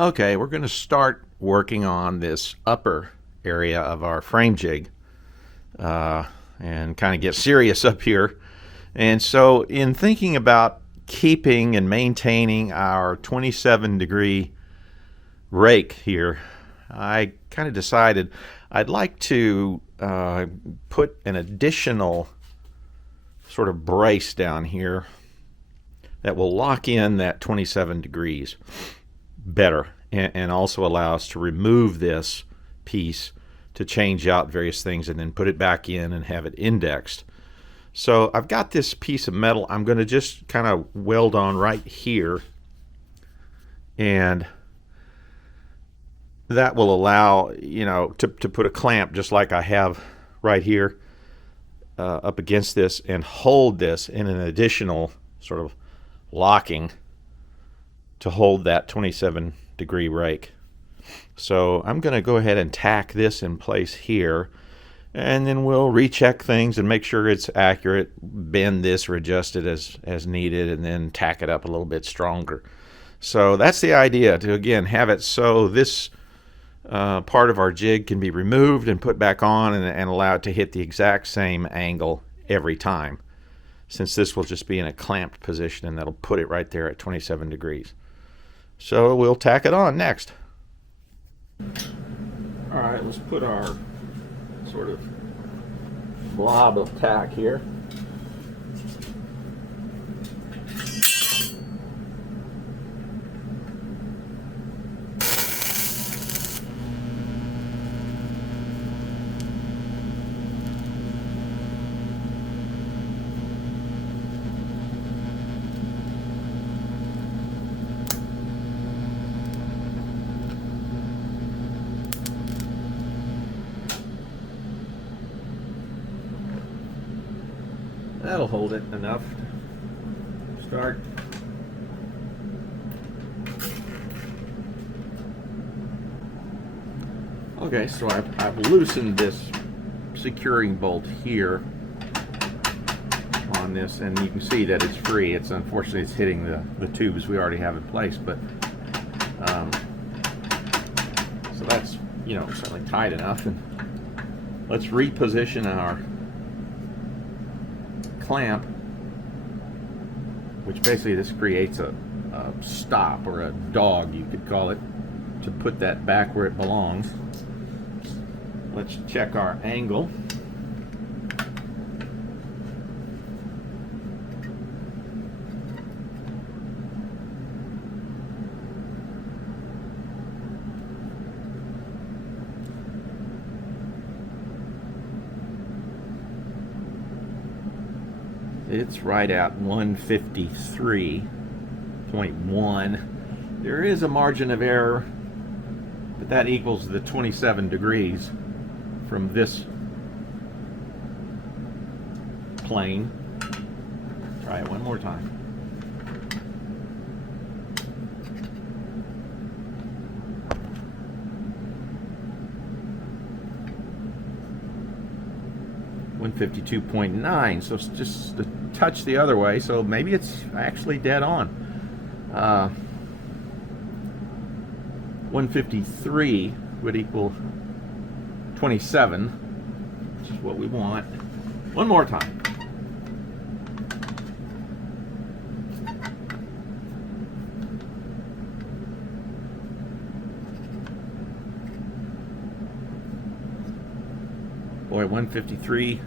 Okay, we're going to start working on this upper area of our frame jig and kind of get serious up here. And so in thinking about keeping and maintaining our 27-degree rake here, I kind of decided I'd like to put an additional sort of brace down here that will lock in that 27 degrees better and also allow us to remove this piece to change out various things and then put it back in and have it indexed. So I've got this piece of metal I'm going to just kind of weld on right here, and that will allow, you know, to put a clamp just like I have right here up against this and hold this in an additional sort of locking to hold that 27-degree rake. So I'm going to go ahead and tack this in place here, and then we'll recheck things and make sure it's accurate, bend this or adjust it as needed, and then tack it up a little bit stronger. So that's the idea, to again have it so this part of our jig can be removed and put back on and allow it to hit the exact same angle every time, since this will just be in a clamped position and that'll put it right there at 27 degrees. So we'll tack it on next. All right, let's put our sort of blob of tack here. That'll hold it enough to start. Okay, so I've loosened this securing bolt here on this, and you can see that it's free. It's unfortunately it's hitting the tubes we already have in place, but so that's, you know, certainly tight enough. And let's reposition our clamp, which basically this creates a stop, or a dog you could call it, to put that back where it belongs. Let's check our angle. It's right at 153.1. There is a margin of error, but that equals the 27 degrees from this plane. Try it one more time. .9, so it's just a touch the other way, so maybe it's actually dead on. 153 would equal 27, which is what we want. One more time. Boy, 153.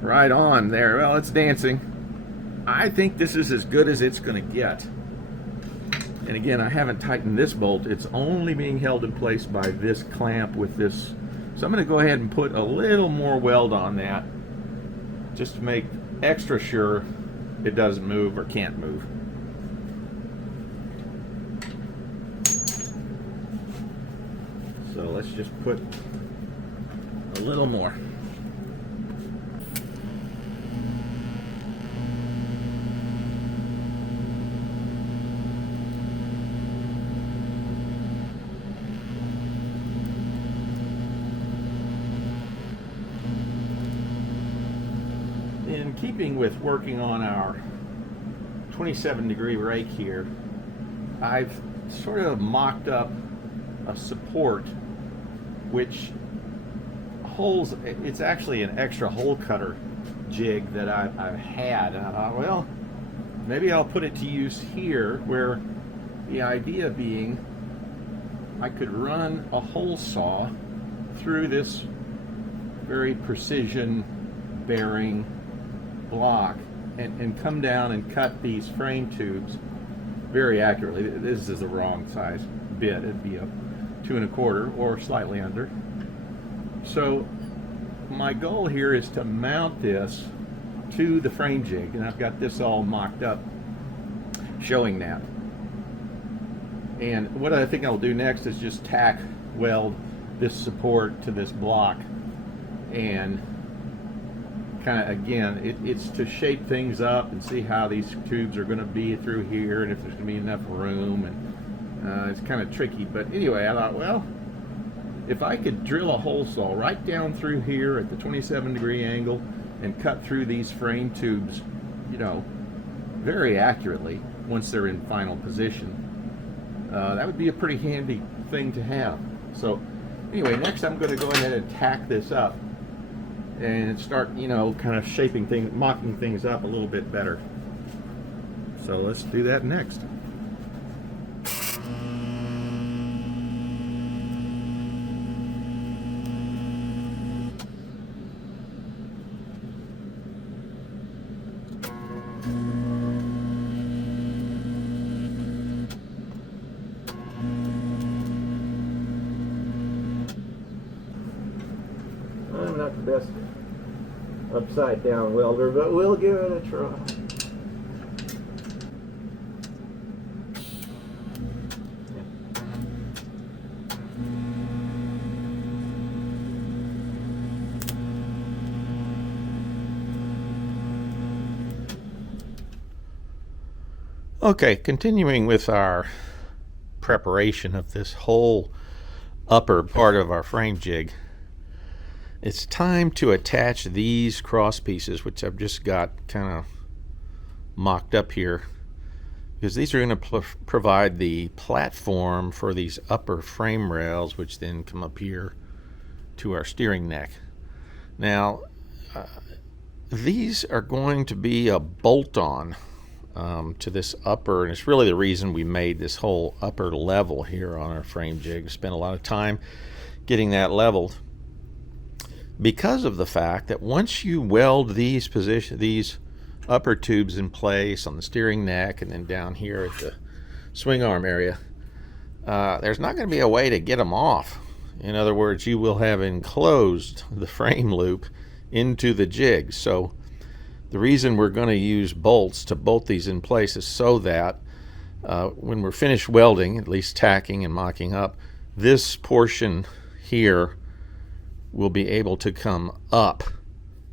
Right on there. Well, it's dancing. I think this is as good as it's going to get. And again, I haven't tightened this bolt. It's only being held in place by this clamp with this. So I'm going to go ahead and put a little more weld on that, just to make extra sure it doesn't move or can't move. So let's just put a little more. In keeping with working on our 27-degree rake here, I've sort of mocked up a support which holds, it's actually an extra hole cutter jig that I've had, and I thought, well, maybe I'll put it to use here, where the idea being I could run a hole saw through this very precision bearing block and come down and cut these frame tubes very accurately. This is the wrong size bit. It'd be a 2 1/4 or slightly under. So my goal here is to mount this to the frame jig, and I've got this all mocked up showing that. And what I think I'll do next is just tack weld this support to this block, and kind of, again, it's to shape things up and see how these tubes are going to be through here and if there's going to be enough room, and it's kind of tricky. But anyway, I thought, well, if I could drill a hole saw right down through here at the 27-degree angle and cut through these frame tubes, you know, very accurately once they're in final position, that would be a pretty handy thing to have. So anyway, next I'm going to go ahead and tack this up and start, you know, kind of shaping things, mocking things up a little bit better. So let's do that next. I'm not the best upside down welder, but we'll give it a try. Okay, continuing with our preparation of this whole upper part of our frame jig, it's time to attach these cross pieces, which I've just got kind of mocked up here, because these are going to provide the platform for these upper frame rails, which then come up here to our steering neck. Now, these are going to be a bolt-on to this upper, and it's really the reason we made this whole upper level here on our frame jig. We spent a lot of time getting that leveled, because of the fact that once you weld these upper tubes in place on the steering neck and then down here at the swing arm area, there's not going to be a way to get them off. In other words, you will have enclosed the frame loop into the jig. So the reason we're going to use bolts to bolt these in place is so that when we're finished welding, at least tacking and mocking up, this portion here will be able to come up,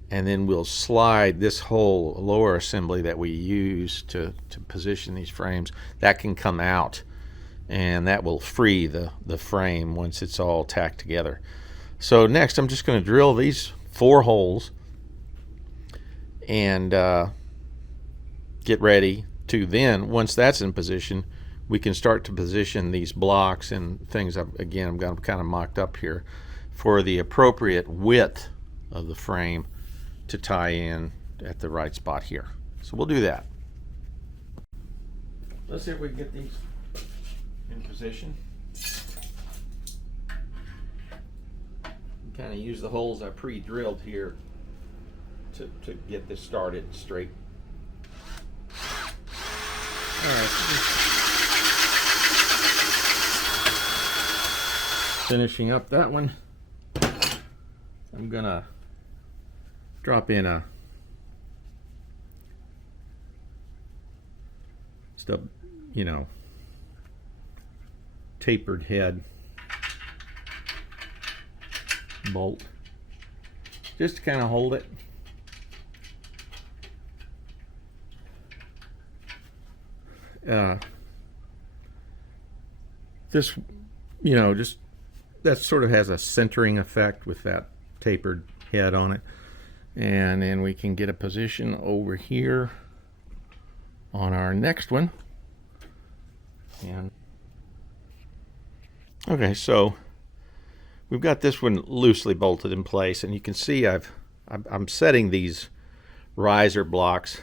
and then we'll slide this whole lower assembly that we use to position these frames. That can come out, and that will free the frame once it's all tacked together. So next I'm just going to drill these 4 holes and get ready to then, once that's in position, we can start to position these blocks and things. I've got them kind of mocked up here for the appropriate width of the frame to tie in at the right spot here. So we'll do that. Let's see if we can get these in position. Kind of use the holes I pre-drilled here to get this started straight. All right. Finishing up that one, I'm gonna drop in a tapered head bolt, just to kind of hold it. This, just that sort of has a centering effect with that tapered head on it. And then we can get a position over here on our next one. And Okay, so we've got this one loosely bolted in place, and you can see I'm setting these riser blocks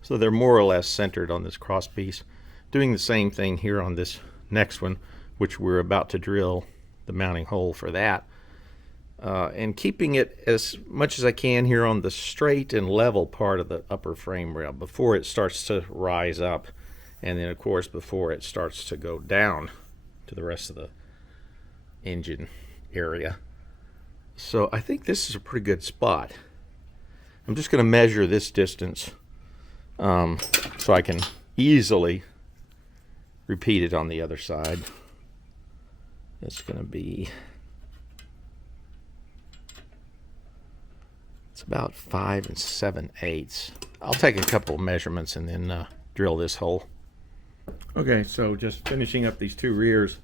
so they're more or less centered on this cross piece. Doing the same thing here on this next one, which we're about to drill the mounting hole for that. And keeping it as much as I can here on the straight and level part of the upper frame rail before it starts to rise up, and then of course before it starts to go down to the rest of the engine area. So I think this is a pretty good spot. I'm just going to measure this distance so I can easily repeat it on the other side. It's going to be, it's about 5 7/8. I'll take a couple of measurements and then drill this hole. Okay, so just finishing up these two rears,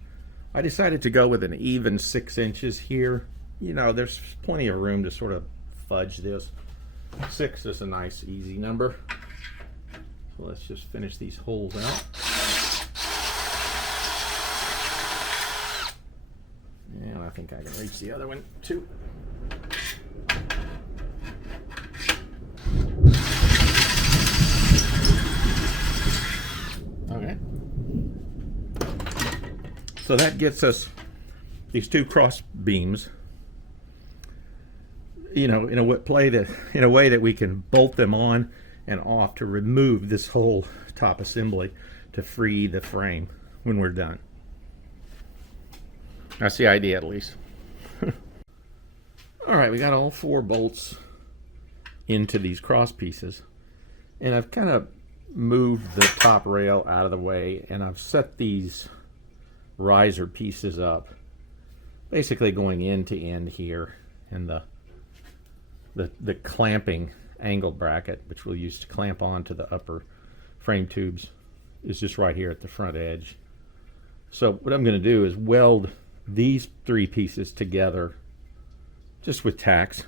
I decided to go with an even 6 inches here. You know, there's plenty of room to sort of fudge this. 6 is a nice easy number. So let's just finish these holes out. And I think I can reach the other one too. Okay. So that gets us these two cross beams, you know, in a way that we can bolt them on and off to remove this whole top assembly to free the frame when we're done. That's the idea, at least. All right, we got all 4 bolts into these cross pieces, and I've kind of moved the top rail out of the way, and I've set these riser pieces up, basically going end to end here, and the clamping angle bracket, which we'll use to clamp onto the upper frame tubes, is just right here at the front edge. So what I'm going to do is weld these 3 pieces together just with tacks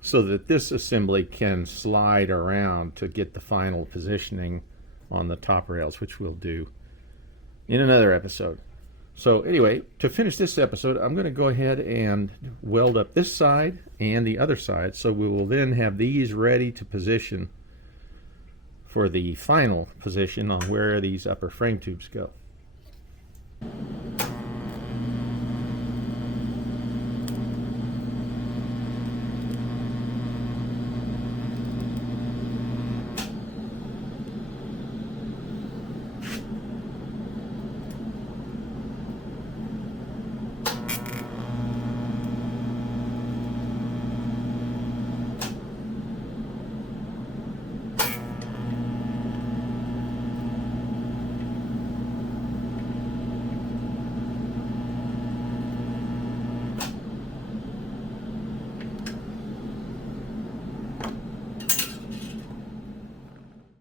so that this assembly can slide around to get the final positioning on the top rails, which we'll do in another episode. So anyway, to finish this episode, I'm going to go ahead and weld up this side and the other side, so we will then have these ready to position for the final position on where these upper frame tubes go.